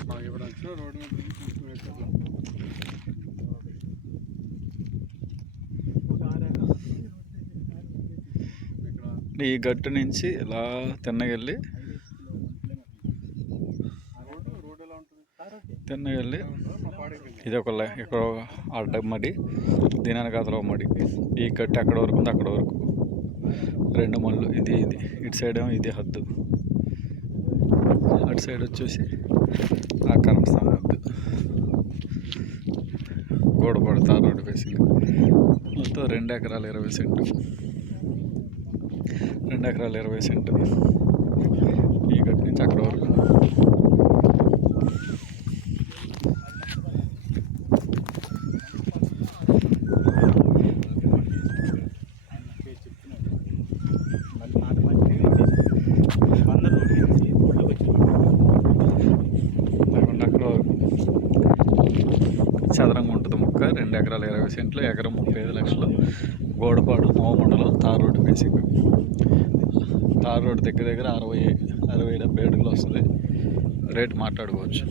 ఇప్పుడు వచ్చిన రోడ్డు ఈ గట్టు నుంచి ఇలా తిన్నగెళ్ళి ఇది ఒక ఇక్కడ అడ్డ మడి, దీని వెనకాతల ఒక మడి. ఈ గట్టి అక్కడ వరకు ఉంది, అక్కడ వరకు 2 మళ్ళు. ఇది ఇటు సైడ్ ఏమో ఇది హద్దు, అటు సైడ్ వచ్చేసి ఆ కరెంట్ స్తంభం హద్దు. గోడ పడతారు రోడ్డు ఫేసింగ్. మొత్తం 2 ఎకరాల 20 సెంటు. 2 ఎకరాల 20 సెంటు ఈ గట్టి నుంచి అక్కడ వరకు. చదరంగా ఉంటుంది ముక్క. 2 ఎకరాల 20 సెంట్లు, ఎకరం 35 లక్షలు. గోడపాడు నవ మండలం, tar road basic. Tar road దగ్గర 60-70 అడుగులు వస్తుంది. రేటు మాట్లాడుకోవచ్చు.